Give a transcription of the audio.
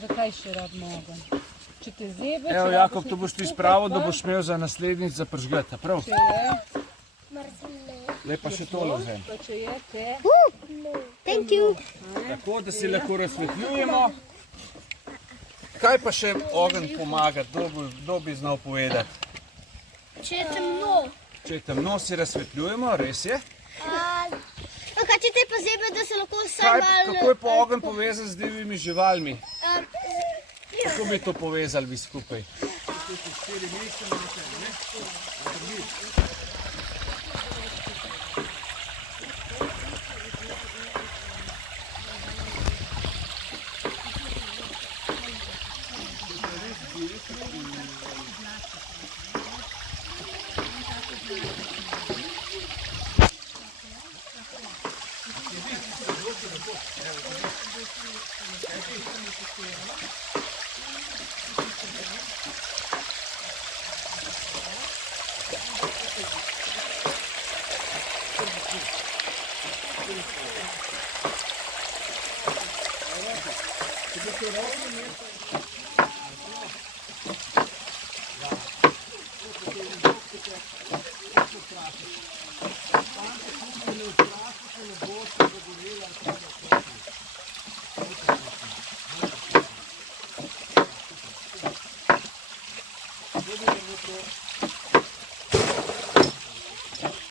Zakaj še rabimo ogenj? Če te zebe, Evo, Jakob, to boš ti spravil, da boš imel za naslednjič za pržgati, prav? Če je, Lepa še tole vzem. pa če je te, Thank you. Tako, da si lahko razsvetljujemo. Kaj pa še ogenj pomaga? Kdo bi znal povedati? Če je temno. Če je temno, si razsvetljujemo, res je. Kaj če te pa zebe, da se lahko vsaj malo... Kako je pa ogenj povezan z divjimi živalmi? Kako bi to povezali vi skupaj? Če bi to ravno